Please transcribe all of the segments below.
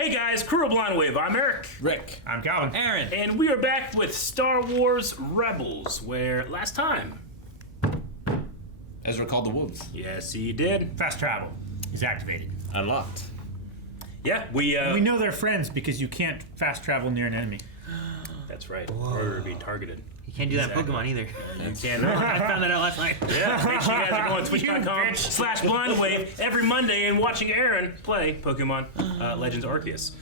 Hey guys, Crew of Blind Wave. I'm Eric. Rick. I'm Calvin. Aaron. And we are back with Star Wars Rebels, where last time... Ezra called the wolves. Yes, he did. Fast travel is activated. Unlocked. Yeah, we know they're friends because you can't fast travel near an enemy. That's right. In order to be targeted. You can't do that in Exactly. Pokemon either. You cannot. I found that out last night. Yeah, make sure you guys are going to You bitch. twitch.com/blindwave every Monday and watching Aaron play Pokemon Legends Arceus.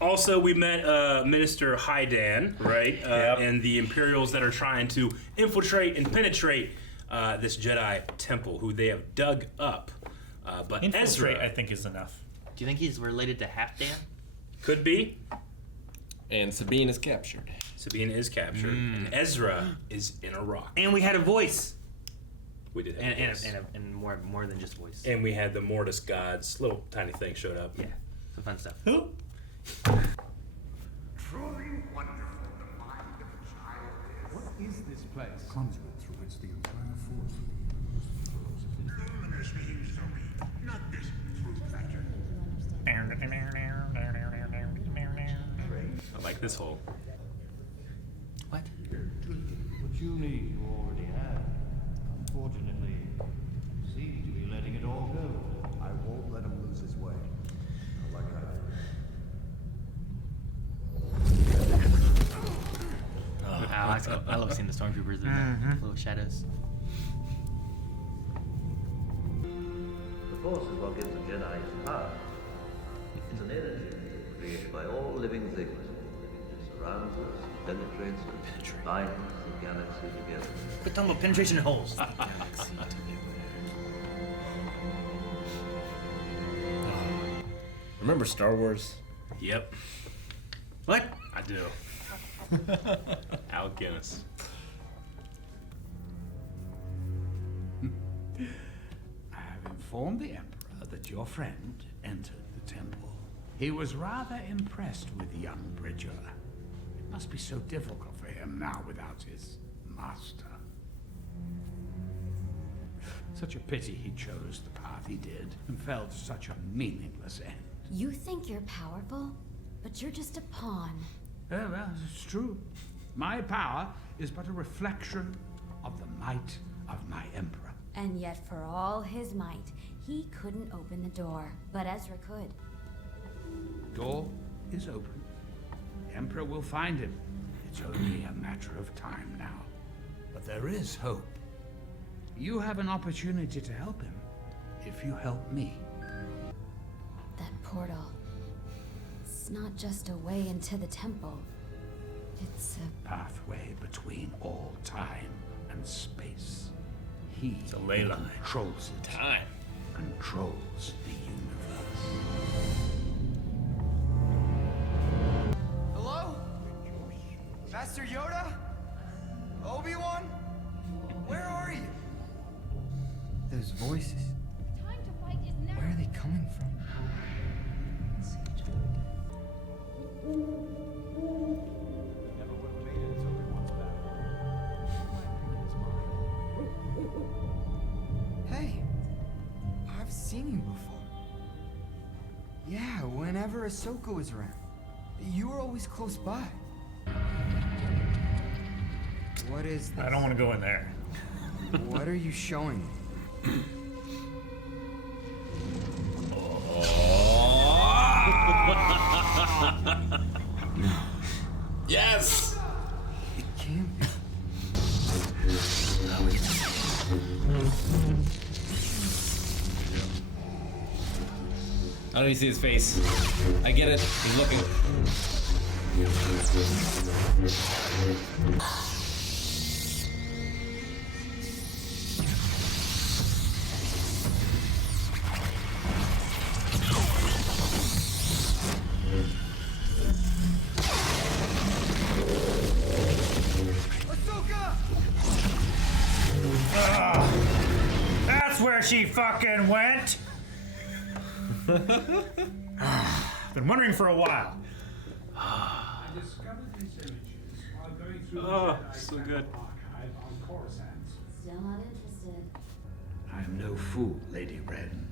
Also, we met Minister Hydan, right? And the Imperials that are trying to infiltrate and penetrate this Jedi temple, who they have dug up. But Infiltrate, Ezra, I think, is enough. Do you think he's related to Halfdan? could be. And Sabine is captured. Sabine is captured, and Ezra is in a rock. And we had a voice. We did have And, this. and more than just voice. And we had the Mortis gods. Little tiny thing showed up. Yeah, some fun stuff. Who? Truly wonderful the mind of a child is. What is this place? Conduit through which the entire force of the universe flows. Luminous means to me, not this fruit factor. I like this hole. What? What you need, you already have. Unfortunately, you seem to be letting it all go. I won't let him lose his way. Not like I do. I love seeing the stormtroopers in the little shadows. The Force is what gives the Jedi its power. It's an energy created by all living things. It surrounds us, penetrates us, binds the galaxy together. Quit talking about penetration holes. Remember Star Wars? Yep, What? I do. Alec Guinness. I have informed the Emperor that your friend entered the temple. He was rather impressed with young Bridger. It must be so difficult for him now without his master. Such a pity he chose the path he did and fell to such a meaningless end. You think you're powerful, but you're just a pawn. Oh, well, it's true. My power is but a reflection of the might of my Emperor. And yet, for all his might, he couldn't open the door. But Ezra could. Door is open. The Emperor will find him. It's only a matter of time now. But there is hope. You have an opportunity to help him if you help me. That portal. It's not just a way into the temple. It's a... Pathway between all time and space. He It's a ley line. controls it. Time. Controls the universe. Hello? Master Yoda? Obi-Wan? Where are you? Those voices. Where are they coming from? Never would have made it until Obi-Wan's back. Hey, I've seen you before. Yeah, whenever Ahsoka was around. You were always close by. What is this? I don't want to go in there. What are you showing me? Yes! It can't be. I don't even see his face. I get it. He's looking. Ahsoka! That's where she fucking went! Been wondering for a while. I discovered these images while going through the Oh, Jedi so good. archive on Coruscant. Still not interested. I am no fool, Lady Ren,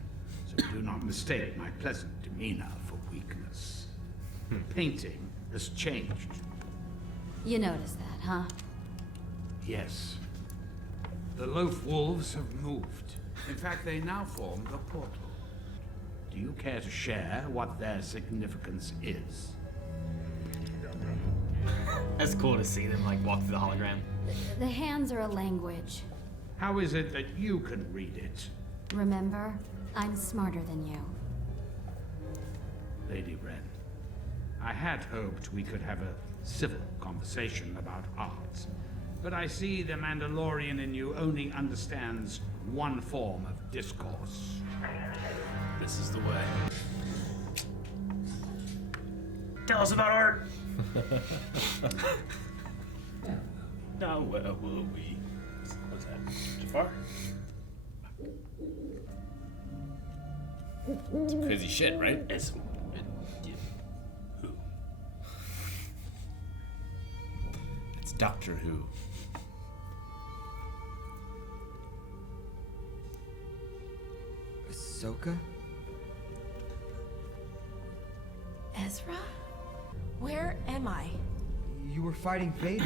so do not mistake my pleasant demeanor for weakness. painting has changed. You noticed that, huh? Yes. The loaf wolves have moved. In fact, they now form the portal. Do you care to share what their significance is? That's cool to see them like walk through the hologram. The hands are a language. How is it that you can read it? Remember, I'm smarter than you. Lady Wren, I had hoped we could have a civil conversation about art, but I see the Mandalorian in you only understands one form of discourse. This is the way. Tell us about art. Now, where will we? What's that? Jafar? Some crazy shit, right? Who? It's Doctor Who. Ahsoka? Ezra? Where am I? You were fighting Vader.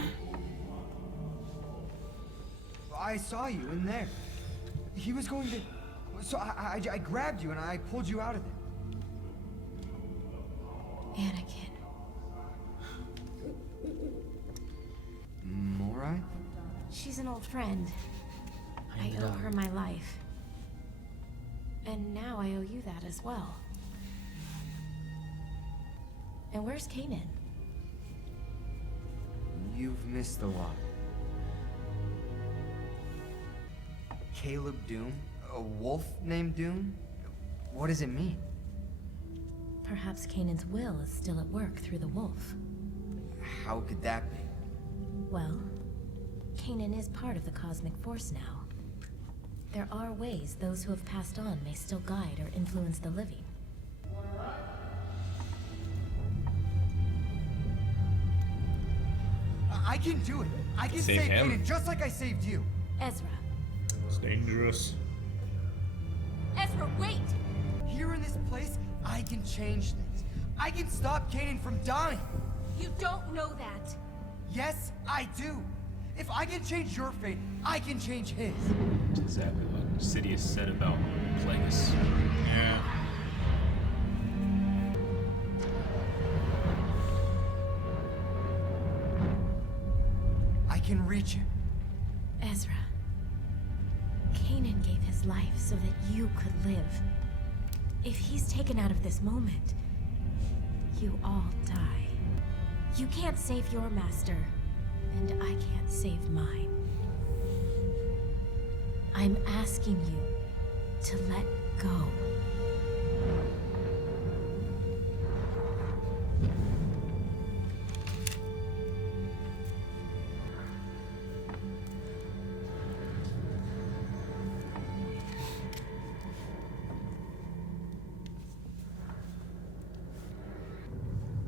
I saw you in there. He was going to... So I grabbed you and I pulled you out of there. Anakin. Morai? She's an old friend. I owe her my life. And now I owe you that as well. And where's Kanan? You've missed a lot. Caleb Doom? A wolf named Doom? What does it mean? Perhaps Kanan's will is still at work through the wolf. How could that be? Well, Kanan is part of the cosmic force now. There are ways those who have passed on may still guide or influence the living. I can do it. I can Save save him. Kanan just like I saved you. Ezra. It's dangerous. Ezra, wait! Here in this place, I can change things. I can stop Kanan from dying. You don't know that. Yes, I do. If I can change your fate, I can change his. That's exactly what Sidious said about Plagueis. Yeah. I can reach him. Ezra. Kanan gave his life so that you could live. If he's taken out of this moment, you all die. You can't save your master, and I can't save mine. I'm asking you to let go.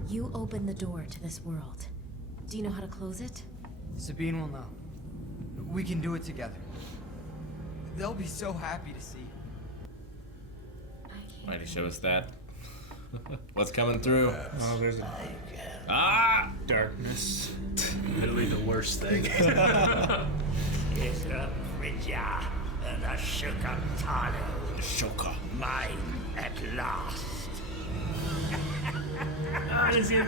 You opened the door to this world. Do you know how to close it? Sabine will know. We can do it together. They'll be so happy to see you. Might he show us that? What's coming through? Oh, there's a Ah! darkness. Literally the worst thing. It's a Fridja and a Shuka Talo. Shoka. Mine at last. I didn't see it.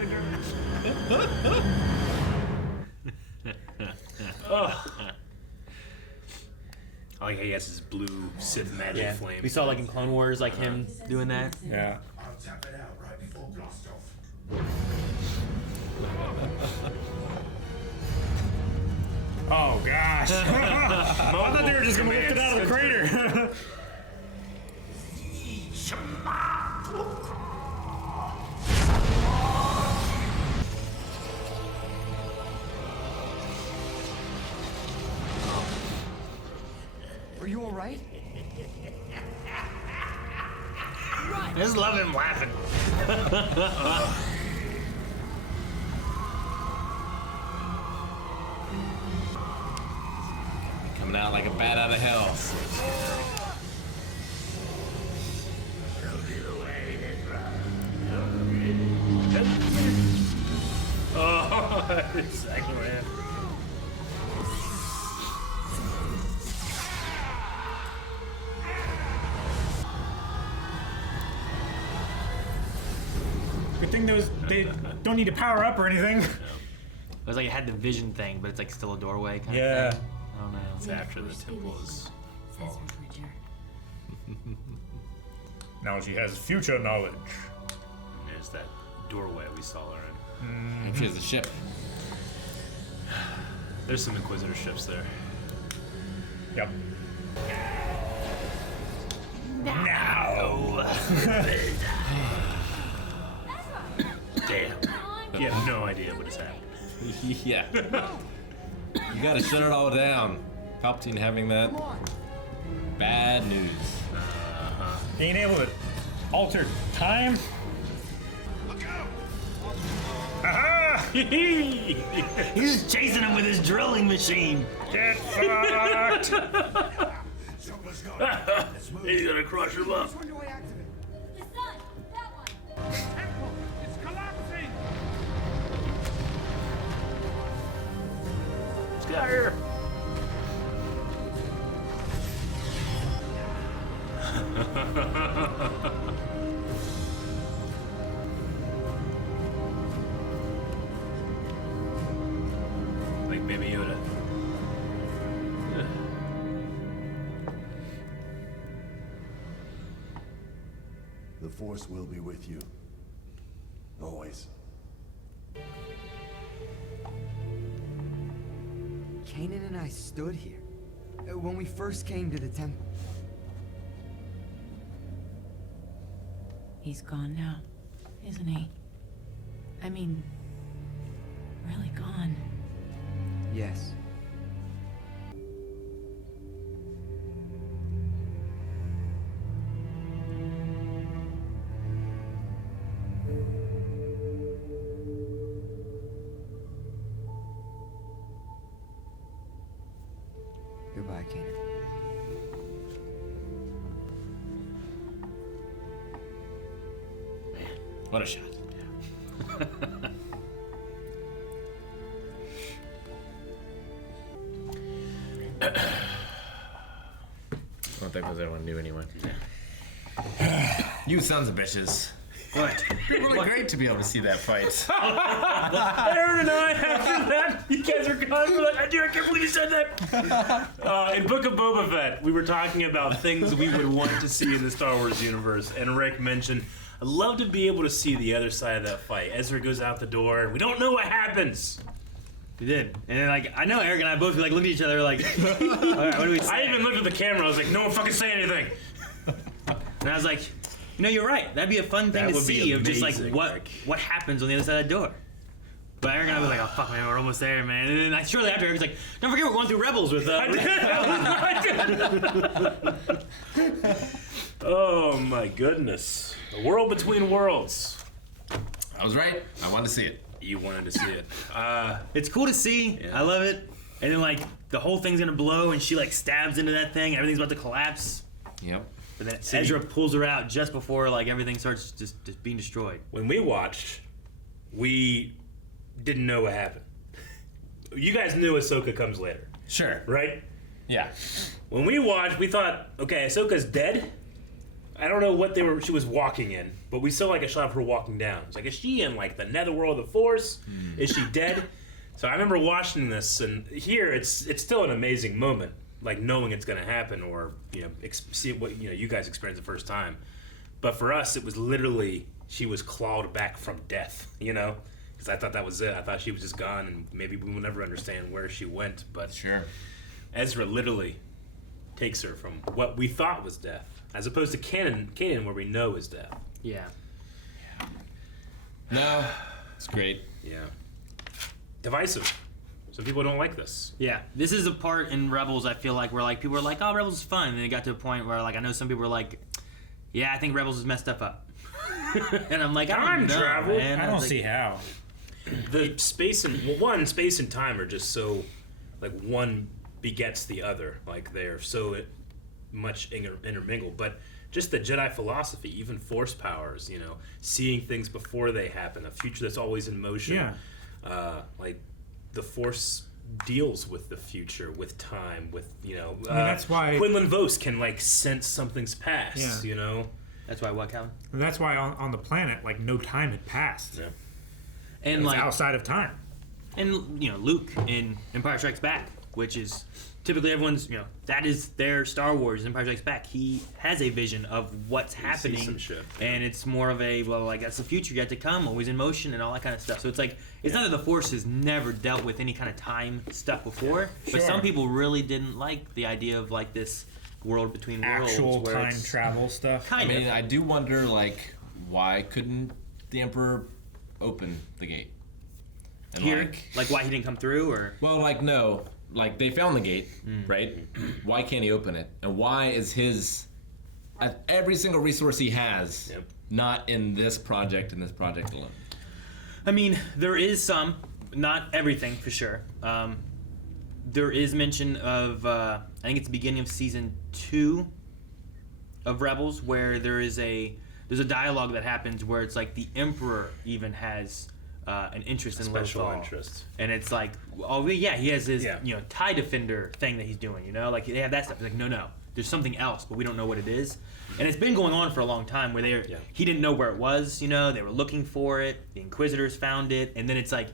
Oh. Oh, yeah, he has his blue Sith magic flame. We saw like in Clone Wars, like him doing that. Yeah. I'll tap it out right before blast off. Oh gosh. I thought they were just gonna lift it out of the crater. Are you all right? I just love him laughing. Coming out like a bat out of hell. Show me the way, Ezra. exactly what happened. Good thing they don't need to power up or anything. It was like it had the vision thing, but it's like still a doorway kind Yeah. of thing. I don't know. It's after the temple is fallen. Now she has future knowledge. There's that doorway we saw her in. Maybe she has a ship. There's some Inquisitor ships there. Yep. Now. Damn. You have no idea what has happened. Yeah. You gotta shut it all down. Palpatine having that bad news. Being able to alter time. Look out! Aha! He's chasing him with his drilling machine. Get fucked! Someone's gone. He's gonna crush him up. Which one do I activate? The sun! That one! Temple, it's collapsing! Let's get out of here. Like Baby Yoda. The Force will be with you. Always. Kanan and I stood here when we first came to the temple. He's gone now, isn't he? I mean, really gone. Yes. Goodbye, Kanan. What a shot. I don't think there's anyone new anyway. You sons of bitches. What? It'd be really great to be able to see that fight. Aaron and I, after that, you guys are gone. We're like, I can't believe you said that. In Book of Boba Fett, we were talking about things we would want to see in the Star Wars universe, and Rick mentioned, I'd love to be able to see the other side of that fight. Ezra goes out the door, and we don't know what happens. He did. And then, like, I know Eric and I both like looked at each other like, all right, what do we say? I even looked at the camera. I was like, no one fucking say anything. And I was like, you know, you're right. That'd be a fun thing That to would be see of just like amazing, what Rick. what happens on the other side of that door. But Eric and I was like, oh fuck man, we're almost there, man. And then like shortly after, Eric's like, don't forget we're going through Rebels with Oh my goodness. The world between worlds. I was right. I wanted to see it. You wanted to see it. It's cool to see. Yeah. I love it. And then like the whole thing's gonna blow and she like stabs into that thing, everything's about to collapse. Yep. But then Ezra pulls her out just before like everything starts just being destroyed. When we watched, we didn't know what happened. You guys knew Ahsoka comes later, Sure. right? Yeah. When we watched, we thought, okay, Ahsoka's dead. I don't know what she was walking in, but we saw like a shot of her walking down. It's like, is she in like the netherworld of the Force? Is she dead? So I remember watching this, and here it's still an amazing moment, like knowing it's going to happen, or see what you guys experienced the first time. But for us, it was literally she was clawed back from death, because I thought that was it. I thought she was just gone, and maybe we will never understand where she went. But Sure. Ezra literally takes her from what we thought was death, as opposed to Kanan, where we know is death. Yeah. No. It's great. Yeah. Divisive. Some people don't like this. Yeah, this is a part in Rebels I feel like where like people are like, oh, Rebels is fun, and then it got to a point where like I know some people were like, yeah, I think Rebels is messed up. And I'm like, I Time don't know, travel? man. I don't was see how. The space and time are just so, like, one begets the other. Like, they're so much intermingled. But just the Jedi philosophy, even Force powers, seeing things before they happen, a future that's always in motion. Yeah. like the Force deals with the future, with time, with that's why Quinlan Vos can like sense something's past. Yeah. You know, That's why what, Calvin? and that's why on the planet, like, no time had passed. Yeah. And It's like outside of time. And Luke in Empire Strikes Back, which is typically everyone's that is their Star Wars. Empire Strikes Back. He has a vision of what's happening, some shit. and it's more of a that's the future yet to come, always in motion, and all that kind of stuff. So it's like it's not that the Force has never dealt with any kind of time stuff before, but Sure. some people really didn't like the idea of like this world between worlds, Actual where time it's travel stuff. kind I mean, of. I do wonder, like, why couldn't the Emperor open the gate? And Here, like why he didn't come through, or well, like, no, like they found the gate, right? Why can't he open it? And why is his every single resource he has not in this project and this project alone? I mean, there is some, not everything for sure. There is mention of, I think it's the beginning of season 2 of Rebels, where there's a dialogue that happens where it's like the Emperor even has an interest in special Lothal. interest. And it's like, oh yeah, he has his Yeah. TIE Defender thing that he's doing. Like they have that stuff. It's like no, there's something else, but we don't know what it is. And it's been going on for a long time where he didn't know where it was. They were looking for it. The Inquisitors found it, and then it's like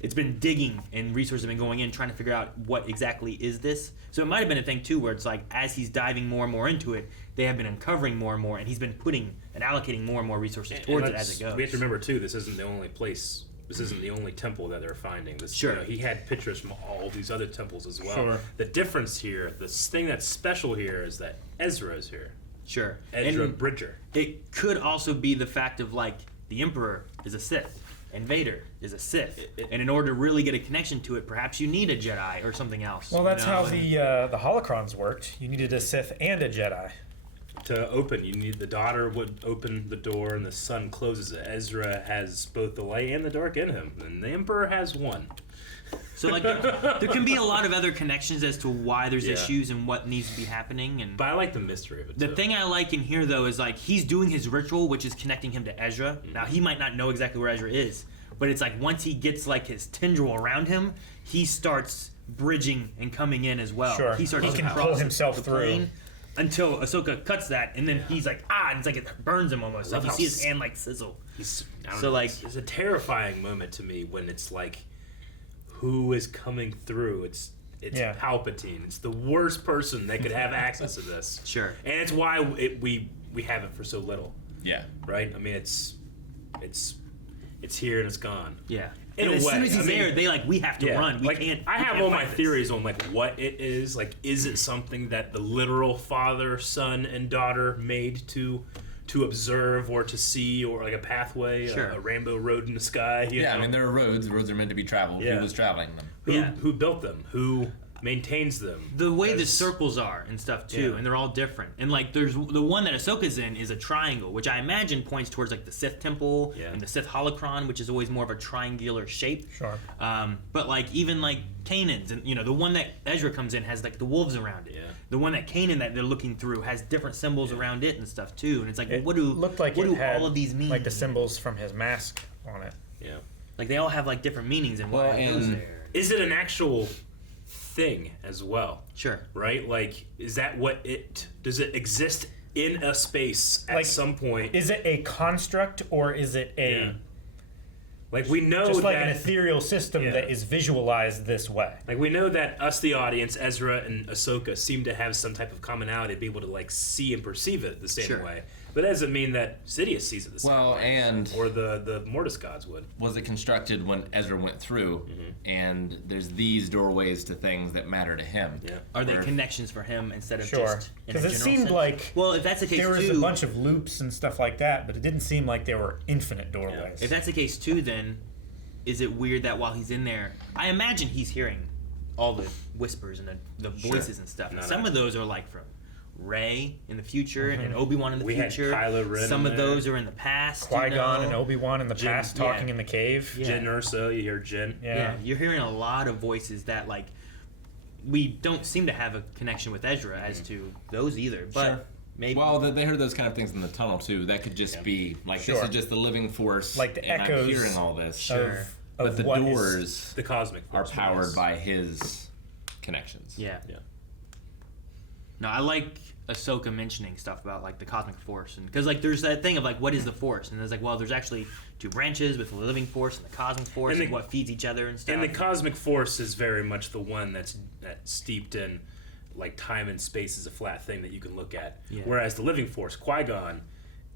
it's been digging and resources have been going in trying to figure out what exactly is this. So it might have been a thing too where it's like as he's diving more and more into it, they have been uncovering more and more, and he's been putting and allocating more and more resources towards it as it goes. We have to remember too, this isn't the only place. This isn't the only temple that they're finding. This, Sure. he had pictures from all these other temples as well. Sure. The difference here, the thing that's special here, is that Ezra is here. Sure. Ezra And Bridger. it could also be the fact of like the Emperor is a Sith and Vader is a Sith, and in order to really get a connection to it, perhaps you need a Jedi or something else. Well, that's how and- the holocrons worked. You needed a Sith and a Jedi. To open, you need the daughter would open the door and the son closes it. Ezra has both the light and the dark in him, and the Emperor has one. So like there can be a lot of other connections as to why there's Yeah. issues and what needs to be happening. And But I like the mystery of it. the too. thing I like in here though is like he's doing his ritual, which is connecting him to Ezra. Now he might not know exactly where Ezra is, but it's like once he gets like his tendril around him, he starts bridging and coming in as well. Sure. He starts He to can cross pull himself the through. plane until Ahsoka cuts that, and then he's like and it's like it burns him almost. Like love you how see his hand like sizzle. I don't So, know, like- it's a terrifying moment to me when it's like, who is coming through? It's Yeah. Palpatine. It's the worst person that could have access to this. Sure. And it's why we have it for so little, Yeah. right? I mean, it's here and it's gone. Yeah. In And a as way, soon as he's I mean- there, they like we have to run. We like, can't. I we have can't all my fight this. theories on like what it is. Like, is it something that the literal father, son, and daughter made to observe or to see, or like a pathway, Sure. a rainbow road in the sky? You Yeah, know? I mean, there are roads. Roads are meant to be traveled. Yeah. Who was traveling them? Who built them? Who maintains them? The way the 'Cause- circles are and stuff too, Yeah. and they're all different. And like, there's the one that Ahsoka's in is a triangle, which I imagine points towards like the Sith temple Yeah. and the Sith holocron, which is always more of a triangular shape. Sure. But like even like Kanan's, and the one that Ezra comes in has like the wolves around it. Yeah. The one that Kanan that they're looking through has different symbols around it and stuff too. And it's like, It what do looked like what it do had, all of these mean? like the symbols from his mask on it. Yeah. Like they all have like different meanings and why Well, it goes and- there. Is it an actual thing as well? Sure. Right? Like, is that what it does? It exist in a space at Like, some point? Is it a construct or is it a Yeah. Like, we know just like that an ethereal system Yeah. that is visualized this way? Like, we know that us, the audience, Ezra and Ahsoka, seem to have some type of commonality, be able to like see and perceive it the same Sure. way. But that doesn't mean that Sidious sees it the same Well, way. and or the Mortis gods would. was it constructed when Ezra went through, and there's these doorways to things that matter to him? Yeah. Are they Or- connections for him instead of Sure. just in a Because it general seemed sense? like Well, if that's the case there was too, a bunch of loops and stuff like that, but it didn't seem like there were infinite doorways. if that's the case too, then is it weird that while he's in there, I imagine he's hearing all the whispers and the voices and stuff. And No, some no. of those are like from Rey in the future and Obi-Wan in the We had future. Kylo Ren Some in of there. those are in the past. you Qui-Gon know? and Obi-Wan in the Jin- past yeah. talking in the cave. Yeah. Jin Ursa, you hear Jin. Yeah, you're hearing a lot of voices that like we don't seem to have a connection with Ezra as to those either. But Sure. maybe. Well, they heard those kind of things in the tunnel too. That could just be like Sure. this is just the living force. Like the and echoes I'm hearing all this. Sure. But the what is- doors The cosmic are force powered is. by his connections. Yeah. Yeah. No, I like Ahsoka mentioning stuff about like the cosmic force, and because like there's that thing of like what is the force, and there's like, well, there's actually two branches with the living force and the cosmic force, and, what feeds each other and stuff. And the cosmic force is very much the one that's steeped in like time and space is a flat thing that you can look at. Yeah. Whereas the living force, Qui-Gon,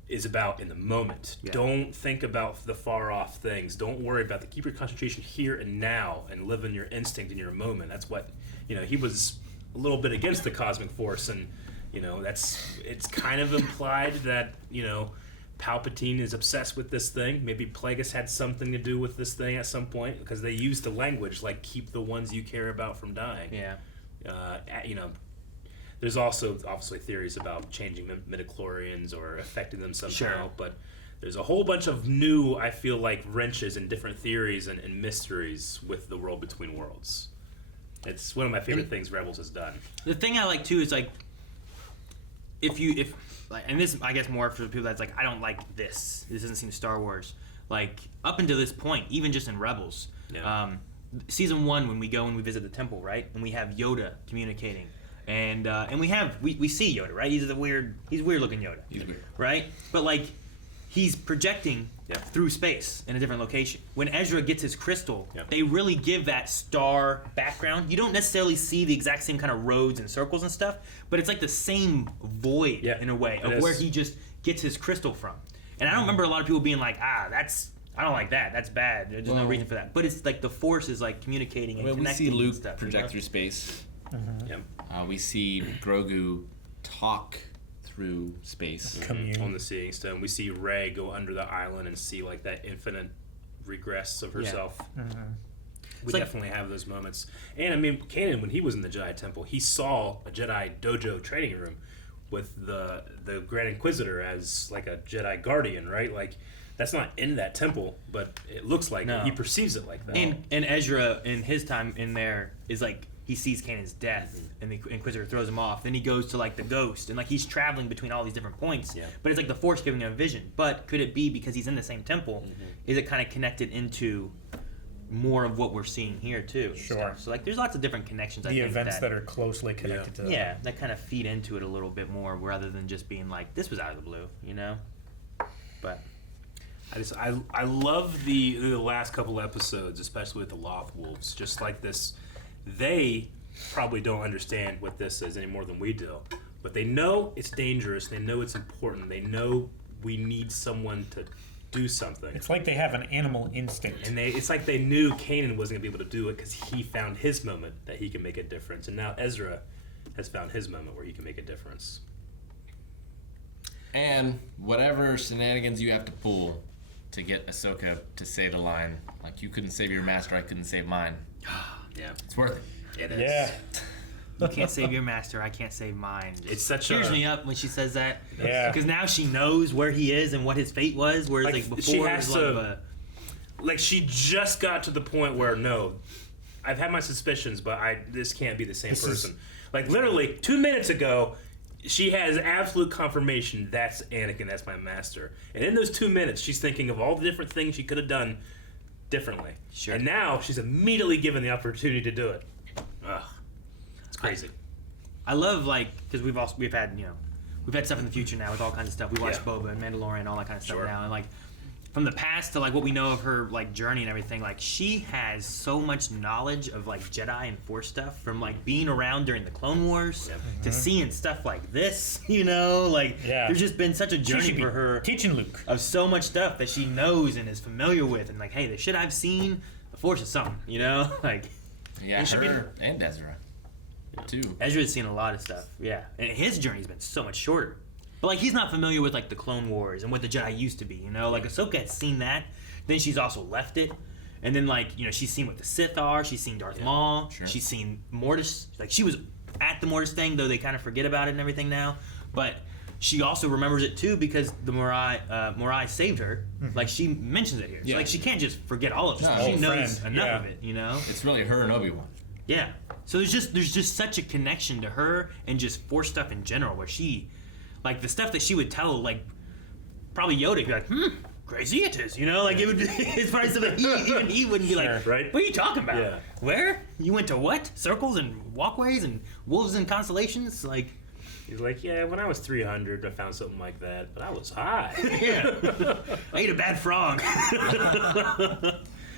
is about in the moment. Yeah. Don't think about the far off things. Don't worry about keep your concentration here and now and live in your instinct in your moment. That's what, he was a little bit against the cosmic force, and it's kind of implied that, Palpatine is obsessed with this thing. Maybe Plagueis had something to do with this thing at some point, because they used the language like keep the ones you care about from dying. Yeah. There's also obviously theories about changing midichlorians or affecting them somehow, Sure. but there's a whole bunch of new, I feel like, wrenches and different theories and mysteries with the World Between Worlds. It's one of my favorite things Rebels has done. The thing I like too is like, and this I guess more for the people that's like, I don't like this. This doesn't seem Star Wars. Like up until this point, even just in Rebels, season 1 when we go and we visit the temple, right, and we have Yoda communicating, and we see Yoda, right? He's weird looking Yoda. He's weird, right? But like, he's projecting through space in a different location. When Ezra gets his crystal, they really give that star background. You don't necessarily see the exact same kind of roads and circles and stuff, but it's like the same void in a way of where he just gets his crystal from. And I don't remember a lot of people being like, I don't like that. That's bad. There's no reason for that. But it's like the Force is like communicating and connecting. We see Luke and stuff, project through space. Yep. We see Grogu talk through space on the Seeing Stone. We see Rey go under the island and see like that infinite regress of herself. We definitely have those moments. And I mean, Kanan, when he was in the Jedi Temple, he saw a Jedi dojo training room with the Grand Inquisitor as like a Jedi guardian, right? Like, that's not in that temple, but it looks like it. He perceives it like that. And Ezra, in his time in there, is like, he sees Kanan's death, and the Inquisitor throws him off. Then he goes to like the Ghost, and like he's traveling between all these different points. But it's like the Force giving him a vision. But could it be because he's in the same temple? Is it kind of connected into more of what we're seeing here too? Sure. So like, there's lots of different connections. The events that are closely connected to that. that kind of feed into it a little bit more, rather than just being like, this was out of the blue, But I love the last couple episodes, especially with the Loth Wolves. Just like this, they probably don't understand what this is any more than we do, but they know it's dangerous. They know it's important. They know we need someone to do something. It's like they have an animal instinct. And it's like they knew Kanan wasn't going to be able to do it because he found his moment that he can make a difference. And now Ezra has found his moment where he can make a difference. And whatever shenanigans you have to pull to get Ahsoka to say the line, like, you couldn't save your master, I couldn't save mine. Yeah. It's worth it. It is. Yeah. you can't save your master, I can't save mine. It's such tears me up when she says that. Yeah. Because now she knows where he is and what his fate was, whereas like before she it has was to, like she just got to the point where no, I've had my suspicions, but this can't be the same person. Like literally 2 minutes ago, she has absolute confirmation that's Anakin, that's my master. And in those 2 minutes, she's thinking of all the different things she could have done differently. Sure. And now she's immediately given the opportunity to do it. Ugh, it's crazy. I love because we've had we've had stuff in the future now with all kinds of stuff. We watched Boba and Mandalorian, all that kind of stuff now, and from the past to what we know of her journey and everything, she has so much knowledge of Jedi and Force stuff from being around during the Clone Wars to seeing stuff like this. There's just been such a journey for her teaching Luke of so much stuff that she knows and is familiar with, and hey, the shit I've seen, the Force is something, Yeah, her and Ezra too. Ezra's seen a lot of stuff, and his journey's been so much shorter. But he's not familiar with the Clone Wars and what the Jedi used to be, Ahsoka has seen that. Then she's also left it, and then she's seen what the Sith are. She's seen Darth Maul. Sure. She's seen Mortis. She was at the Mortis thing, though they kind of forget about it and everything now. But she also remembers it too because the Morai saved her. She mentions it here. So she can't just forget all of it. She knows enough of it. It's really her and Obi-Wan. Yeah. So there's just such a connection to her and just Force stuff in general, where she. The stuff that she would tell, probably Yoda would be crazy it is, you know? Like, it would be, it's probably something even he wouldn't be like, right? What are you talking about? Yeah. Where? You went to what? Circles and walkways and wolves and constellations? Like, He's like, yeah, when I was 300, I found something like that, but I was high. yeah. I ate a bad frog.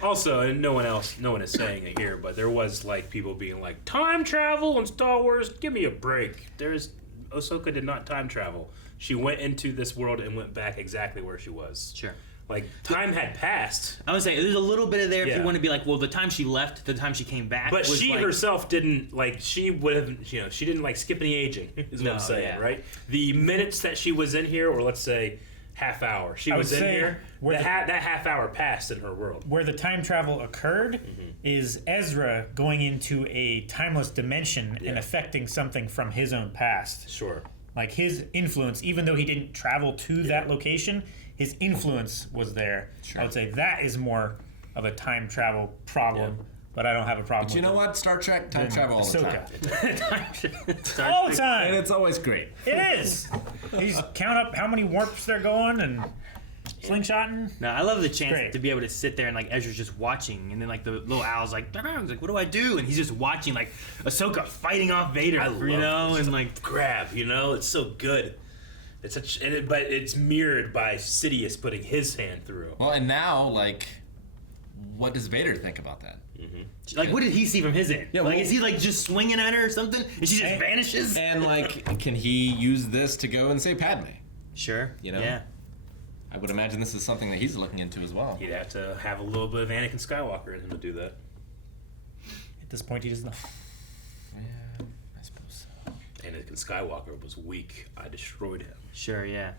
Also, and no one is saying it here, but there was like people being like, time travel in Star Wars, give me a break. Ahsoka did not time travel. She went into this world and went back exactly where she was. Sure. Like, time had passed. I would say there's a little bit of there if Yeah. you want to be like, well, the time she left, the time she came back. But was she like, herself didn't, like, she would have, she didn't, like, skip any aging, is what No, I'm saying, yeah. right? The minutes that she was in here, or let's say half hour, she I was would in say here, where that half hour passed in her world. Where the time travel occurred is Ezra going into a timeless dimension and affecting something from his own past. Sure. Like his influence, even though he didn't travel to that location, his influence was there. I would say that is more of a time travel problem, but I don't have a problem But with you know it. what? Star Trek time travel all the time. Ahsoka. All the time. And it's always great. It is. He's count up how many warps they're going and slingshotting. No, I love the chance Great. to be able to sit there and like Ezra's just watching, and then like the little owl's like, what do I do? And he's just watching like Ahsoka fighting off Vader, you know, and like grab, you know, it's so good. It's such, but it's mirrored by Sidious putting his hand through. Well, and now, like, what does Vader think about that? Like, what did he see from his end? Yeah, like, well- is he like just swinging at her or something, and she just vanishes? And like, can he use this to go and say Padme? Sure. You know? Yeah. I would imagine this is something that he's looking into as well. He'd have to have a little bit of Anakin Skywalker in him to do that. At this point, he does not. Yeah, I suppose so. Anakin Skywalker was weak. I destroyed him. Sure. Yeah.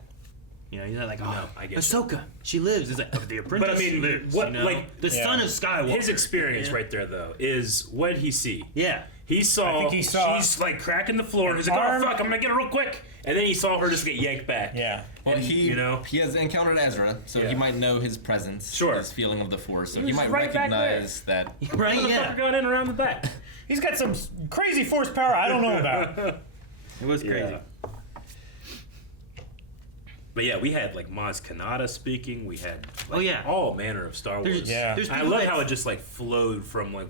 You know, he's not like, oh, No, I get Ahsoka, she lives. It's like, oh, the apprentice. But I mean, lives, what you know? like the son of Skywalker. His experience Yeah. right there, though, is what did he see? Yeah. He saw. I think he saw she's like cracking the floor. an He's like, "Oh arm- fuck, I'm gonna get her real quick." And then he saw her just get yanked back. Yeah. Well, And, he you know, he has encountered Ezra, so Yeah. he might know his presence, Sure. his feeling of the Force, so He he was might right back recognize that. Right. Yeah. motherfucker got in around the back. He's got some crazy force power I don't know about. It was crazy. Yeah. But yeah, we had like Maz Kanata speaking. We had like, all manner of Star Wars. There's I people love that- how it just like flowed from like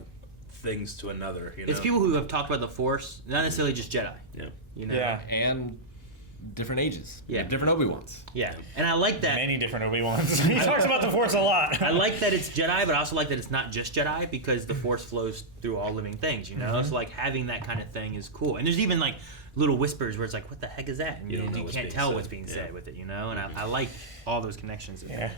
things to another. You know? It's people who have talked about the Force, not necessarily just Jedi. Yeah. You know. Yeah. And different ages. Yeah. Different Obi-Wans. Yeah. And I like that. Many different Obi-Wans. He talks about the Force a lot. I like that it's Jedi, but I also like that it's not just Jedi because the Force flows through all living things, you know? So, like, having that kind of thing is cool. And there's even, like, little whispers where it's like, what the heck is that? And You you, don't know you what's can't being tell said. what's being said Yeah. with it, you know? And I like all those connections. Yeah.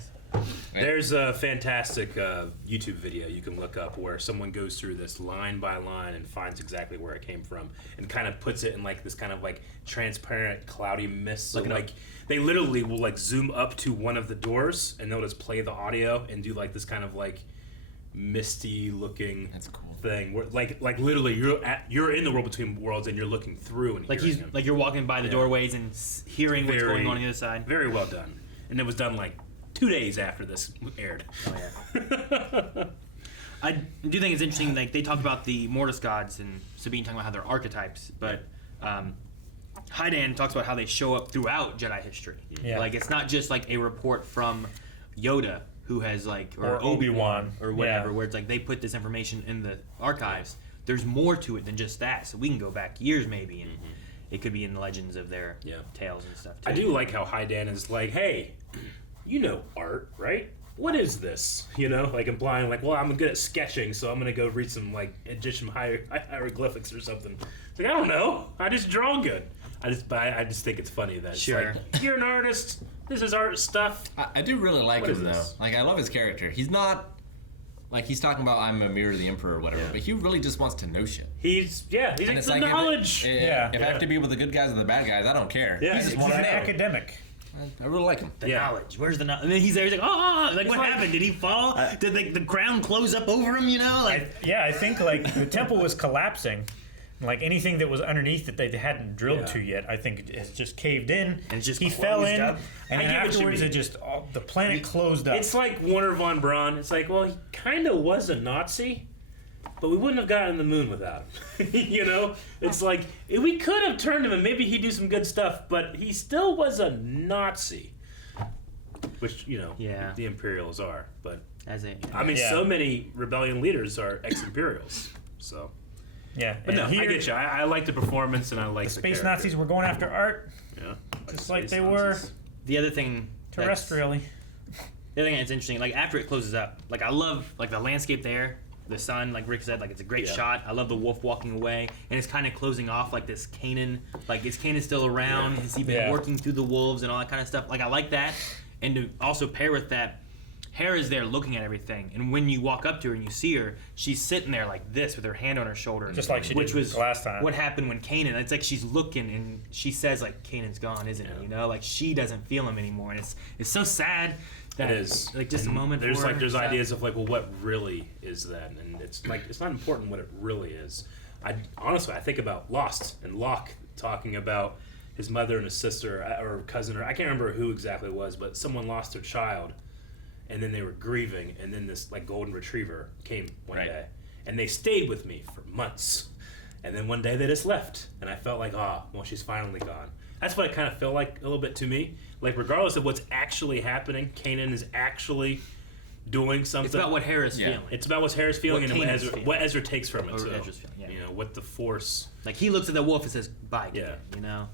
There's a fantastic YouTube video you can look up where someone goes through this line by line and finds exactly where it came from and kind of puts it in like this kind of like transparent cloudy mist. So Look it up. like they literally will like zoom up to one of the doors and they'll just play the audio and do like this kind of like misty looking That's cool. thing where like literally you're in the world between worlds and you're looking through and Like hearing he's him. like you're walking by the doorways and hearing what's Very- going on the other side. Very well done. And it was done like 2 days after this aired. Oh yeah. I do think it's interesting. Like they talk about the Mortis gods and Sabine talking about how they're archetypes, but Hydan talks about how they show up throughout Jedi history. Yeah. Like it's not just like a report from Yoda who has like Or Obi-Wan. or whatever, Yeah. where it's like they put this information in the archives. There's more to it than just that, so we can go back years maybe, and it could be in the legends of their tales and stuff. Too. I do like how Hydan is like, hey, you know art, right? What is this? You know, like implying like, well, I'm good at sketching, so I'm gonna go read some like Egyptian hieroglyphics or something. It's like I don't know, I just draw good. I just think it's funny that it's like, you're an artist. This is art stuff. I do really like What is him though. this? Like I love his character. He's not like he's talking about I'm a mirror of the Emperor or whatever, but he really just wants to know shit. He's And like it's the like, knowledge. If I have to be with the good guys and the bad guys, I don't care. Yeah, He's just he's want to He's an know. academic. I really like him. The knowledge. Where's the knowledge? And then he's there. He's like, like what happened? Did he fall? Did the ground close up over him? You know, like I think like the temple was collapsing. Like anything that was underneath that they hadn't drilled Yeah. to yet, I think it's just caved in. And it's just he fell closed in, up. and I then get what you afterwards mean. it just the planet closed up. It's like Warner von Braun. It's like, well, he kind of was a Nazi, but we wouldn't have gotten the moon without him. You know, it's like we could have turned him and maybe he'd do some good stuff, but he still was a Nazi. which the Imperials are. But I mean, so many rebellion leaders are ex-Imperials, so. Yeah, but no, I get you. I like the performance, and I like the space character. Nazis were going after art. Yeah, just like they were. The other thing, terrestrially. The other thing that's interesting, like after it closes up, like I love like the landscape there, the sun, like Rick said, like it's a great shot. I love the wolf walking away, and it's kind of closing off like this Kanan, like is Kanan still around? Has he been working through the wolves and all that kind of stuff? Like I like that, and to also pair with that. Hera's there looking at everything, and when you walk up to her and you see her, she's sitting there like this with her hand on her shoulder, just like she did was last time. What happened when Kanan? It's like she's looking and she says like Kanan's gone, isn't he? You know, like she doesn't feel him anymore, and it's so sad. That it is like just and a moment. There's ideas of like, well, what really is that? And it's like it's not important what it really is. I honestly think about Lost and Locke talking about his mother and his sister or cousin or I can't remember who exactly it was, but someone lost their child. And then they were grieving, and then this like golden retriever came one day, and they stayed with me for months. And then one day they just left, and I felt like, well, she's finally gone. That's what it kind of felt like a little bit to me. Like regardless of what's actually happening, Kanan is actually doing something. It's about what Hera's feeling. It's about what Hera's feeling and what Ezra takes from it. Or so, Ezra's feeling, what the Force. Like he looks at the wolf and says, "Bye." Yeah. And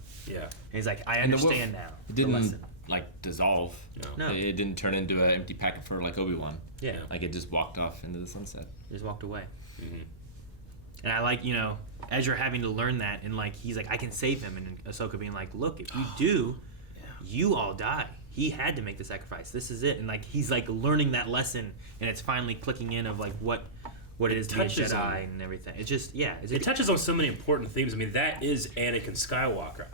he's like, "I understand now." It didn't like dissolve. No. It didn't turn into an empty packet for like Obi-Wan. Yeah. Like it just walked off into the sunset. Just walked away. Mm-hmm. And I like, Ezra having to learn that, and like he's like, I can save him, and Ahsoka being like, look, if you do, you all die. He had to make the sacrifice. This is it, and like he's like learning that lesson, and it's finally clicking in of like what it is to be a Jedi and everything. It's just it touches on so many important themes. I mean, that is Anakin Skywalker.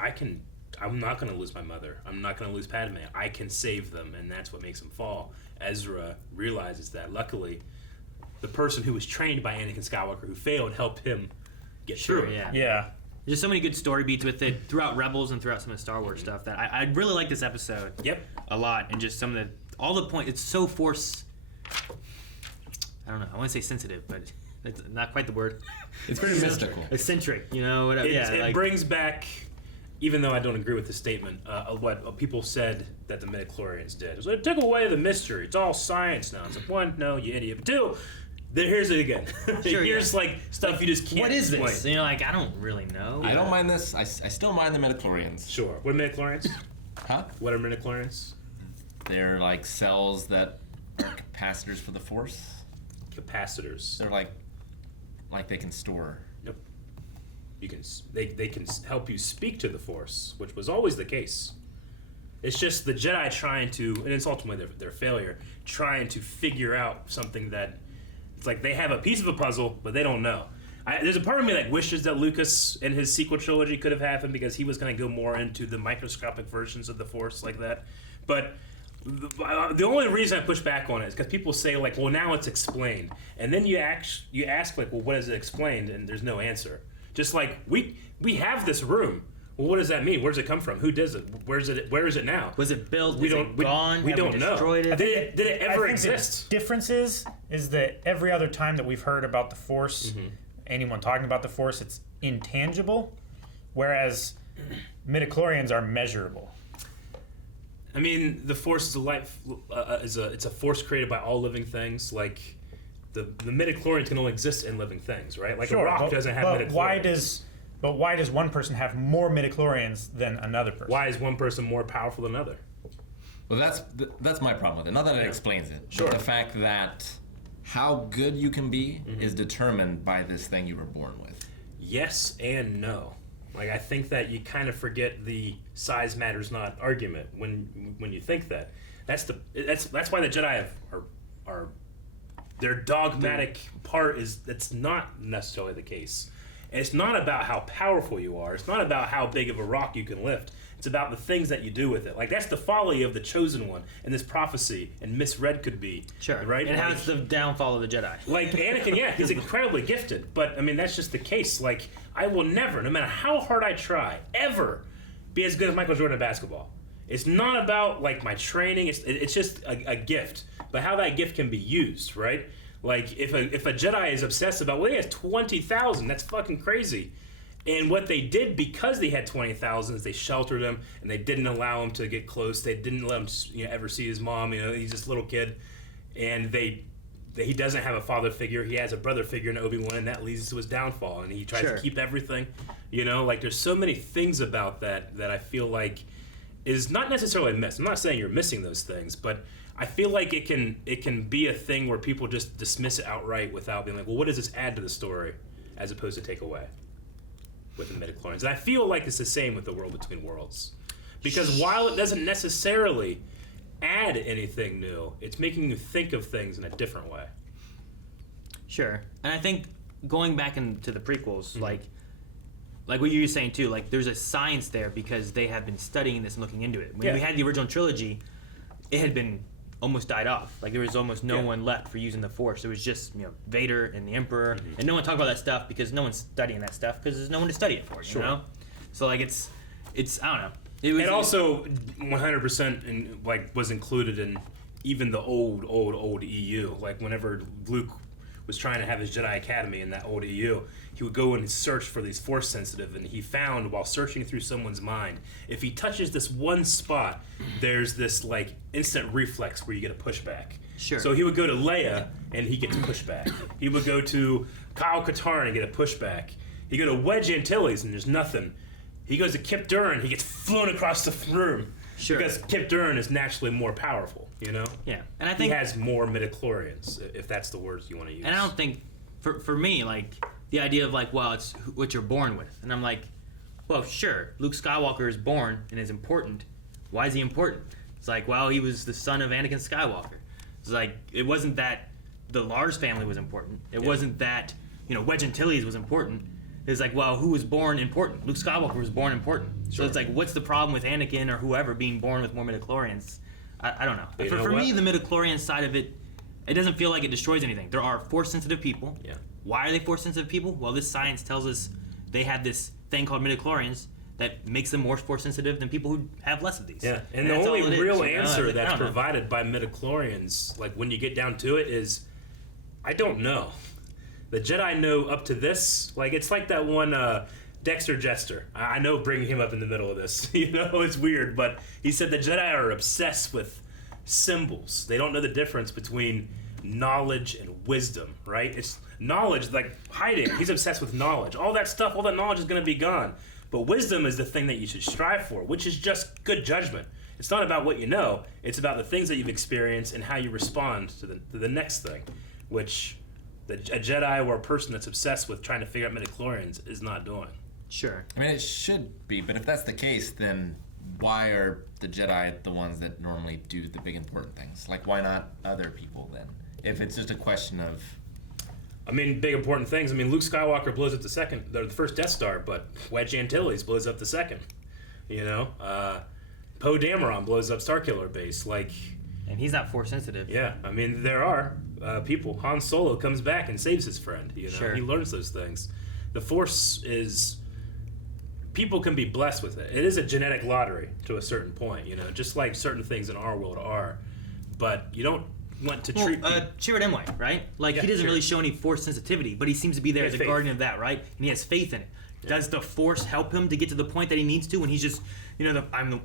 I'm not going to lose my mother. I'm not going to lose Padme. I can save them, and that's what makes him fall. Ezra realizes that. Luckily, the person who was trained by Anakin Skywalker who failed helped him get through it. Yeah. There's so many good story beats with it throughout Rebels and throughout some of the Star Wars stuff that I really like this episode. A lot, and just some of all the points. It's so Force. I don't know. I want to say sensitive, but it's not quite the word. It's pretty mystical. Eccentric, whatever. It brings back. Even though I don't agree with the statement, what people said that the midichlorians did. It took away the mystery. It's all science now. It's like, one, no, you idiot. But two, here's it again. Here's like stuff you just can't What is explain. this? And you're like, I don't really know. I don't mind this. I still mind the midichlorians. Sure. What are midichlorians? Huh? What are midichlorians? They're like cells that are capacitors for the Force. Capacitors. They're like they can store. Yep. They can help you speak to the Force, which was always the case. It's just the Jedi trying to, and it's ultimately their failure, trying to figure out something that it's like they have a piece of a puzzle, but they don't know. There's a part of me that wishes that Lucas in his sequel trilogy could have happened because he was going to go more into the microscopic versions of the Force like that. But the only reason I push back on it is because people say like, well, now it's explained, and then you ask like, well, what is it explained? And there's no answer. Just like we have this room. Well, what does that mean? Where does it come from? Who does it? Where is it now? Was it built? We is don't. It gone? We Have don't we know. destroyed it? Did it ever exist? The difference is that every other time that we've heard about the Force, anyone talking about the Force, it's intangible, whereas midichlorians are measurable. I mean, the Force is a life. It's a force created by all living things. Like the midichlorians can only exist in living things, right? Like a rock doesn't have midichlorians. Why does one person have more midichlorians than another person? Why is one person more powerful than another? Well, that's my problem with it. Not that it explains it. Sure. But the fact that how good you can be is determined by this thing you were born with. Yes and no. Like I think that you kind of forget the size matters not argument when you think that. That's why the Jedi are their dogmatic part is that's not necessarily the case. And it's not about how powerful you are. It's not about how big of a rock you can lift. It's about the things that you do with it. Like that's the folly of the chosen one and this prophecy and misread could be. Sure. Right? And how it's the downfall of the Jedi. Like Anakin, he's incredibly gifted. But I mean that's just the case. Like I will never, no matter how hard I try, ever be as good as Michael Jordan at basketball. It's not about like my training. It's just a gift. But how that gift can be used, right? Like if a Jedi is obsessed about, well, he has 20,000, that's fucking crazy. And what they did, because they had 20,000, is they sheltered him and they didn't allow him to get close. They didn't let him, ever see his mom. He's just a little kid, and he doesn't have a father figure. He has a brother figure in Obi-Wan, and that leads to his downfall. And he tries to keep everything. There's so many things about that I feel like is not necessarily missed. I'm not saying you're missing those things, but I feel like it can be a thing where people just dismiss it outright without being like, well, what does this add to the story, as opposed to take away with the midichlorians. And I feel like it's the same with the World Between Worlds, because while it doesn't necessarily add anything new, it's making you think of things in a different way. Sure. And I think going back into the prequels, like what you were saying too, like there's a science there because they have been studying this and looking into it. When we had the original trilogy, it had been almost died off. Like there was almost no one left for using the Force. It was just Vader and the Emperor, and no one talked about that stuff because no one's studying that stuff because there's no one to study it for. You know, so like it's I don't know. It also 100% was included in even the old EU. Like whenever Luke was trying to have his Jedi Academy in that old EU, he would go and search for these Force sensitive, and he found while searching through someone's mind, if he touches this one spot, there's this instant reflex where you get a pushback. Sure. So he would go to Leia and he gets pushback. He would go to Kyle Katarn and get a pushback. He go to Wedge Antilles and there's nothing. He goes to Kip Duran, he gets flown across the room. Sure. Because Kip Duran is naturally more powerful, Yeah, and I think he has more midichlorians, if that's the words you want to use. And I don't think, for me, the idea of well, it's what you're born with, and I'm like, well, sure, Luke Skywalker is born and is important. Why is he important? It's like, well, he was the son of Anakin Skywalker. It's like it wasn't that the Lars family was important. It wasn't that Wedge Antilles was important. It's like, well, who was born important? Luke Skywalker was born important. Sure. So it's like, what's the problem with Anakin or whoever being born with more midichlorians? I don't know. For me, the midichlorian side of it doesn't feel like it destroys anything. There are Force-sensitive people. Yeah. Why are they Force-sensitive people? Well, this science tells us they have this thing called midichlorians that makes them more Force-sensitive than people who have less of these. Yeah, and the only real answer that's provided by midichlorians, when you get down to it, is I don't know. The Jedi know up to this. It's like that one Dexter Jester. I know bringing him up in the middle of this, it's weird, but he said the Jedi are obsessed with symbols. They don't know the difference between knowledge and wisdom, right? It's knowledge, hiding. He's obsessed with knowledge. All that stuff, all that knowledge is going to be gone. But wisdom is the thing that you should strive for, which is just good judgment. It's not about what you know. It's about the things that you've experienced and how you respond to the next thing, which a Jedi or a person that's obsessed with trying to figure out midichlorians is not doing. Sure. I mean, it should be, but if that's the case, then why are the Jedi the ones that normally do the big important things? Why not other people then? If it's just a question of... big important things. Luke Skywalker blows up the first Death Star, but Wedge Antilles blows up the second. Poe Dameron blows up Starkiller Base. And he's not Force sensitive. Yeah, there are people. Han Solo comes back and saves his friend. Sure. He learns those things. The Force is... People can be blessed with it. It is a genetic lottery to a certain point, just like certain things in our world are. But you don't want to treat... Chirrut Imwe, right? He doesn't really show any Force sensitivity, but he seems to be there as a guardian of that, right? And he has faith in it. Yeah. Does the Force help him to get to the point that he needs to when he's just, I'm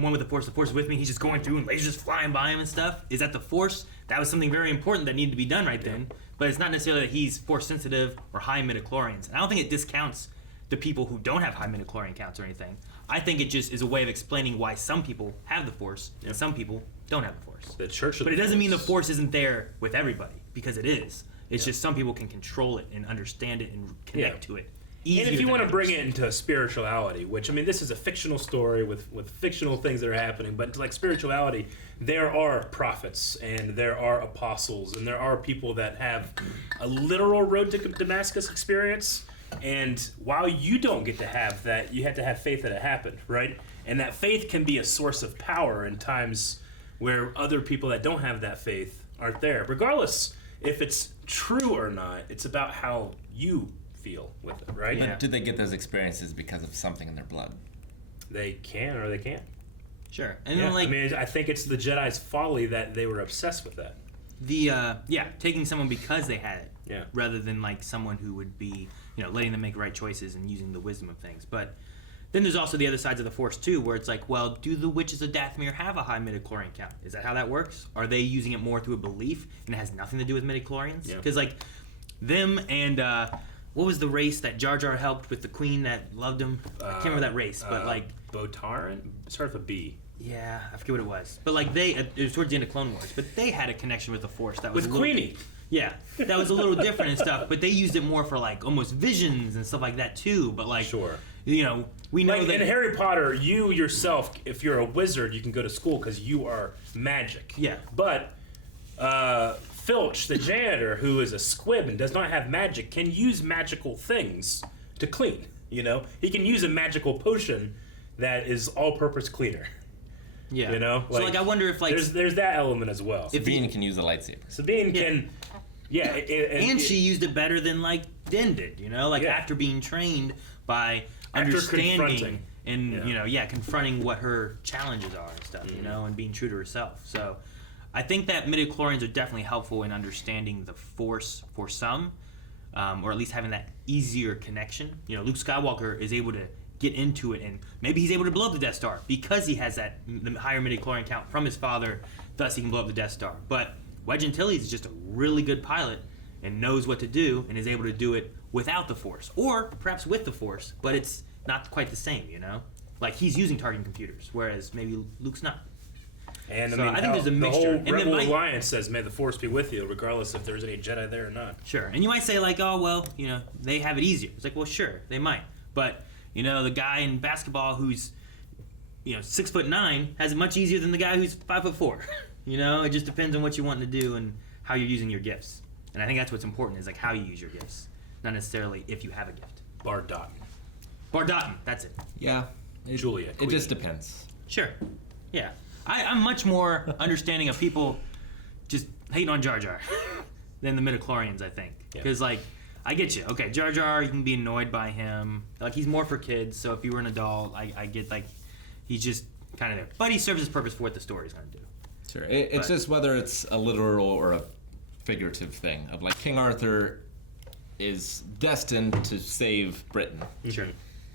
one with the Force is with me, he's just going through and lasers flying by him and stuff? Is that the Force? That was something very important that needed to be done right then. But it's not necessarily that he's Force sensitive or high midichlorians. And I don't think it discounts the people who don't have high midichlorian counts or anything. I think it just is a way of explaining why some people have the Force and some people don't have the Force. The Church of But it doesn't mean the Force isn't there with everybody, because it is. It's just some people can control it and understand it and connect to it. And if you want to bring it into spirituality, which, this is a fictional story with fictional things that are happening, but spirituality, there are prophets and there are apostles and there are people that have a literal road to Damascus experience. And while you don't get to have that, you have to have faith that it happened, right? And that faith can be a source of power in times where other people that don't have that faith aren't there. Regardless if it's true or not, it's about how you feel with it, right? But do they get those experiences because of something in their blood? They can or they can't. Sure. And then, I think it's the Jedi's folly that they were obsessed with that. Taking someone because they had it. rather than like someone who would be, letting them make right choices and using the wisdom of things. But then there's also the other sides of the Force too, where it's like, well, do the witches of Dathomir have a high midichlorian count? Is that how that works? Are they using it more through a belief and it has nothing to do with midichlorians? Because like them and what was the race that Jar Jar helped with the queen that loved him? I can't remember that race, but like Botaran, starts with a B. Yeah, I forget what it was. But like it was towards the end of Clone Wars, but they had a connection with the Force that was with Queenie. Yeah, that was a little different and stuff. But they used it more for like almost visions and stuff like that too. But like, we know like that in Harry Potter, you yourself, if you're a wizard, you can go to school because you are magic. Yeah. But Filch, the janitor, who is a squib and does not have magic, can use magical things to clean. He can use a magical potion that is all-purpose cleaner. Yeah. So I wonder if like there's that element as well. Sabine can use a lightsaber. Sabine can. Yeah, and she used it better than like Din did. After being trained by understanding and confronting what her challenges are and stuff. And being true to herself. So I think that midichlorians are definitely helpful in understanding the Force for some, or at least having that easier connection. Luke Skywalker is able to get into it, and maybe he's able to blow up the Death Star because he has the higher midichlorian count from his father, thus he can blow up the Death Star. But Wedge Antilles is just a really good pilot and knows what to do and is able to do it without the Force, or perhaps with the Force, but it's not quite the same, Like he's using targeting computers, whereas maybe Luke's not. And so I think there's a mixture. The whole Rebel Alliance says, "May the Force be with you," regardless if there's any Jedi there or not. Sure, and you might say like, "Oh well, they have it easier." It's like, well, sure, they might, but the guy in basketball who's 6'9" has it much easier than the guy who's 5'4". It just depends on what you want to do and how you're using your gifts. And I think that's what's important is like how you use your gifts, not necessarily if you have a gift. Bardotten, that's it. Yeah. Julia. It just depends. Sure. Yeah. I'm much more understanding of people just hating on Jar Jar than the midichlorians, I think. Because like, I get you. Okay, Jar Jar, you can be annoyed by him. Like, he's more for kids, so if you were an adult, I get, like, he's just kind of there. But he serves his purpose for what the story's going to do. Sure. It's just whether it's a literal or a figurative thing. Of, like, King Arthur is destined to save Britain. Sure.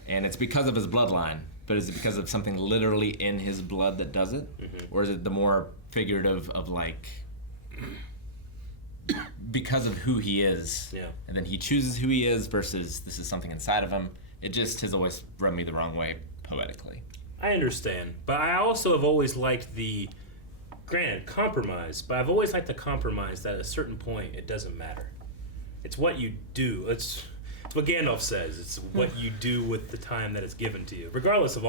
And it's because of his bloodline. But is it because of something literally in his blood that does it? Mm-hmm. Or is it the more figurative of, like... because of who he is, and then he chooses who he is versus this is something inside of him. It just has always rubbed me the wrong way poetically. I understand, but I also have always liked the, granted, compromise, but I've always liked the compromise that at a certain point it doesn't matter. It's what you do. It's what Gandalf says. It's what you do with the time that is given to you, regardless of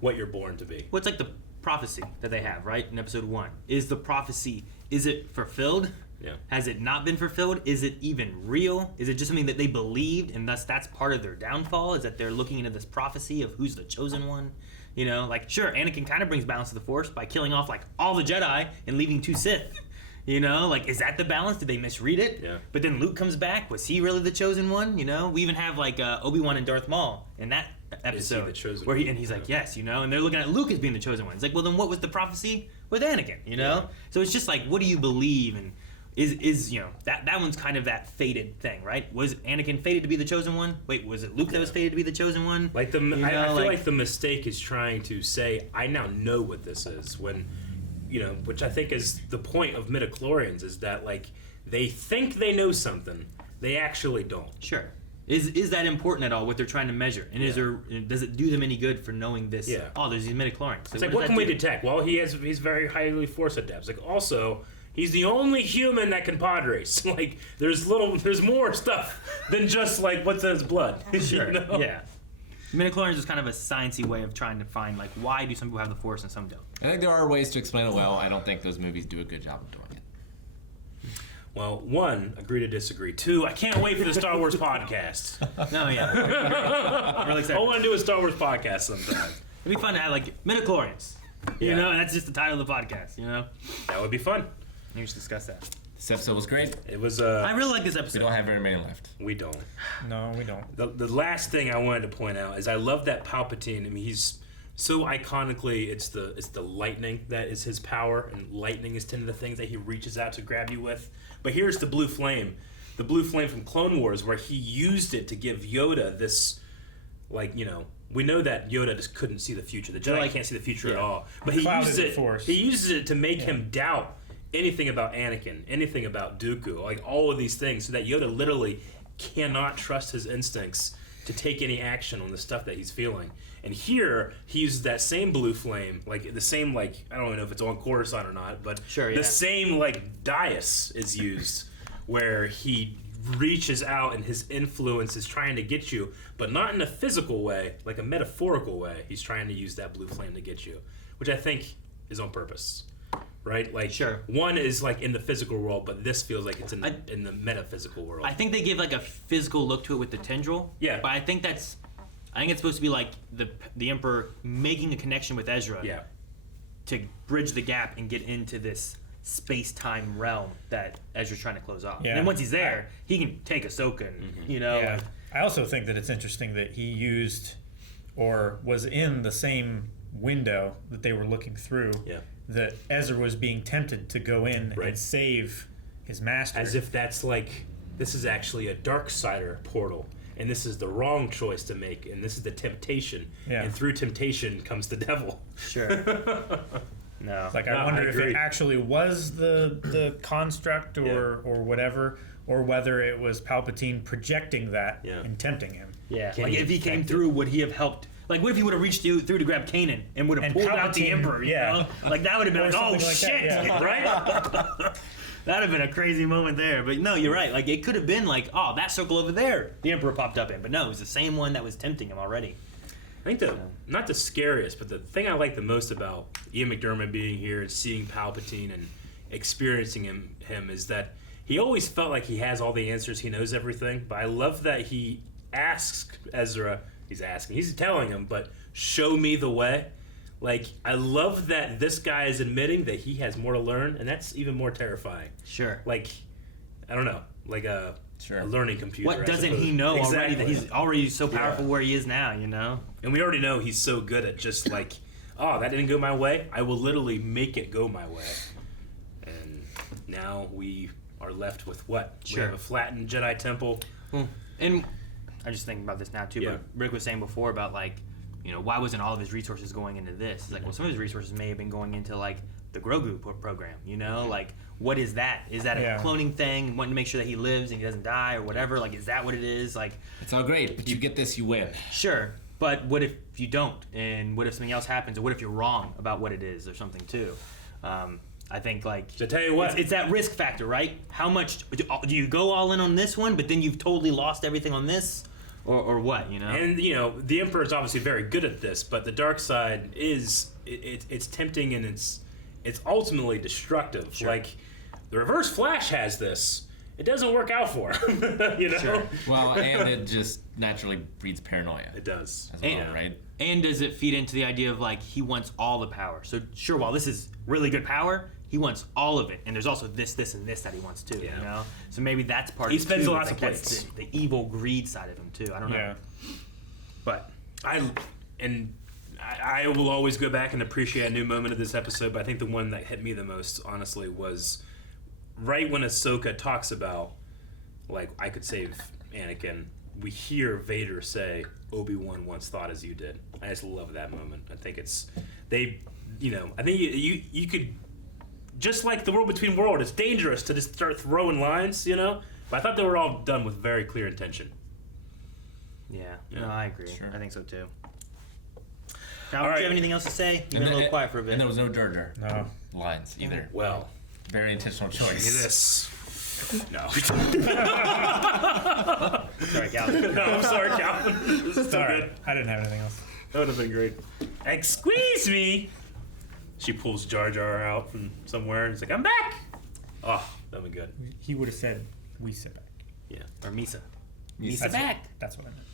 what you're born to be. Well, it's like the prophecy that they have, right, in episode 1. Is the prophecy, is it fulfilled? Yeah. Has it not been fulfilled? Is it even real? Is it just something that they believed and thus that's part of their downfall? Is that they're looking into this prophecy of who's the chosen one? Like, sure, Anakin kind of brings balance to the Force by killing off, like, all the Jedi and leaving 2 Sith. Like, is that the balance? Did they misread it? Yeah. But then Luke comes back. Was he really the chosen one? We even have, like, Obi-Wan and Darth Maul in that episode. Is he the chosen where one? And he's like, yes, and they're looking at Luke as being the chosen one. It's like, well, then what was the prophecy with Anakin, Yeah. So it's just like, what do you believe? And is that one's kind of that fated thing, right? Was Anakin fated to be the chosen one? Wait, was it Luke that was fated to be the chosen one? Like I feel like the mistake is trying to say, I now know what this is, when, which I think is the point of midichlorians, is that, like, they think they know something, they actually don't. Sure. Is that important at all, what they're trying to measure? And does it do them any good for knowing this? Yeah. Oh, there's these midichlorians. So it's like, what can we detect? Well, he's very highly Force adept. Like, also, he's the only human that can pod race. Like, there's more stuff than just, like, what's in his blood. Sure. Yeah. Midichlorians is kind of a sciencey way of trying to find, like, why do some people have the Force and some don't? I think there are ways to explain it well. I don't think those movies do a good job of doing it. Well, 1, agree to disagree. 2, I can't wait for the Star Wars podcast. No, yeah. I'm really excited. I want to do a Star Wars podcast sometime. It'd be fun to have, like, midichlorians. And that's just the title of the podcast, That would be fun. Maybe we should discuss that. This episode was great. It was. I really like this We episode. don't have very many left. We don't. No, we don't. The last thing I wanted to point out is I love that Palpatine. I mean, he's so iconically, it's the lightning that is his power, and lightning is 10 of the things that he reaches out to grab you with. But here's the blue flame. the blue flame from Clone Wars, where he used it to give Yoda this, like, you know, we know that Yoda just couldn't see the future. The Jedi can't see the future at all. But he uses it. He uses it to make him doubt anything about Anakin, anything about Dooku, like all of these things, so that Yoda literally cannot trust his instincts to take any action on the stuff that he's feeling. And here, he uses that same blue flame, like the same, like, I don't even know if it's on Coruscant or not, but the same, like, dais is used, where he reaches out and his influence is trying to get you, but not in a physical way, like a metaphorical way. He's trying to use that blue flame to get you, which I think is on purpose. Right? Like, one is like in the physical world, but this feels like it's in the metaphysical world. I think they give like a physical look to it with the tendril. Yeah. But I think it's supposed to be like the Emperor making a connection with Ezra. Yeah. To bridge the gap and get into this space-time realm that Ezra's trying to close off. Yeah. And then once he's there, he can take Ahsoka and, you know. Yeah. I also think that it's interesting that he used or was in the same window that they were looking through. Yeah. That Ezra was being tempted to go in and save his master. As if that's like, this is actually a Darksider portal, and this is the wrong choice to make, and this is the temptation. Yeah. And through temptation comes the devil. Sure. No. Like, I wonder if it actually was the construct or whatever, or whether it was Palpatine projecting that and tempting him. Yeah. Like, if he came through, would he have helped? Like, what if he would have reached through to grab Kanan and would have pulled out the Emperor? You know? Like, that would have been like, oh, shit, right? That would have been a crazy moment there. But no, you're right. Like, it could have been like, oh, that circle over there, the Emperor popped up in. But no, it was the same one that was tempting him already. I think not the scariest, but the thing I like the most about Ian McDiarmid being here and seeing Palpatine and experiencing him is that he always felt like he has all the answers, he knows everything. But I love that he asks Ezra. He's telling him, but show me the way. Like, I love that this guy is admitting that he has more to learn, and that's even more terrifying. Sure. Like, I don't know, like a learning computer. What doesn't he know already that he's already so powerful where he is now, you know? And we already know he's so good at just like, oh, that didn't go my way. I will literally make it go my way. And now we are left with what? We have a flattened Jedi temple. And I'm just thinking about this now too, but Rick was saying before about like, you know, why wasn't all of his resources going into this? It's like, well, some of his resources may have been going into like the Grogu program, you know? Like, what is that? Is that a cloning thing, wanting to make sure that he lives and he doesn't die or whatever? Like, is that what it is? Like, it's all great, but you get this, you win. Sure, but what if you don't? And what if something else happens? Or what if you're wrong about what it is or something too? I think, like, to tell you what, it's that risk factor, right? How much do you go all in on this one, but then you've totally lost everything on this? Or what, you know? And, you know, the Emperor is obviously very good at this, but the dark side is, it's tempting and it's ultimately destructive. Sure. Like, the Reverse Flash has this. It doesn't work out for him, you know? Sure. Well, and it just naturally breeds paranoia. It does. As well, right? And does it feed into the idea of, like, he wants all the power? So, sure, while this is really good power, he wants all of it, and there's also this, and this that he wants too. You know, so maybe that's part. He of it spends too. lots of That's plates. the evil greed side of him too. I don't know. But I will always go back and appreciate a new moment of this episode. But I think the one that hit me the most, honestly, was right when Ahsoka talks about, like, I could save Anakin. We hear Vader say, "Obi-Wan once thought as you did." I just love that moment. I think it's you know, I think you could. Just like the World Between Worlds, it's dangerous to just start throwing lines, you know? But I thought they were all done with very clear intention. Yeah. No, I agree. Sure. I think so too. Now, do you have anything else to say? You've been a little quiet for a bit. And there was no Jar Jar lines either. Well. Very intentional choice. Look at this. No. Sorry, Calvin. No, I'm sorry, Calvin. This is Sorry. good. I didn't have anything else. That would have been great. Like, squeeze me! She pulls Jar Jar out from somewhere and it's like, I'm back! Oh, that would be good. He would have said, we sit back. Yeah. Or Misa. Misa back. That's what I meant.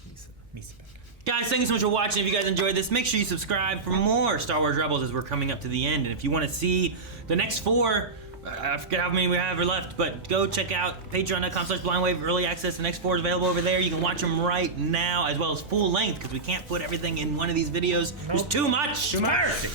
Misa back. Guys, thank you so much for watching. If you guys enjoyed this, make sure you subscribe for more Star Wars Rebels as we're coming up to the end. And if you want to see the next 4, I forget how many we have left, but go check out patreon.com/blindwave early access. The next 4 is available over there. You can watch them right now, as well as full length, because we can't put everything in one of these videos. There's too much. Piracy.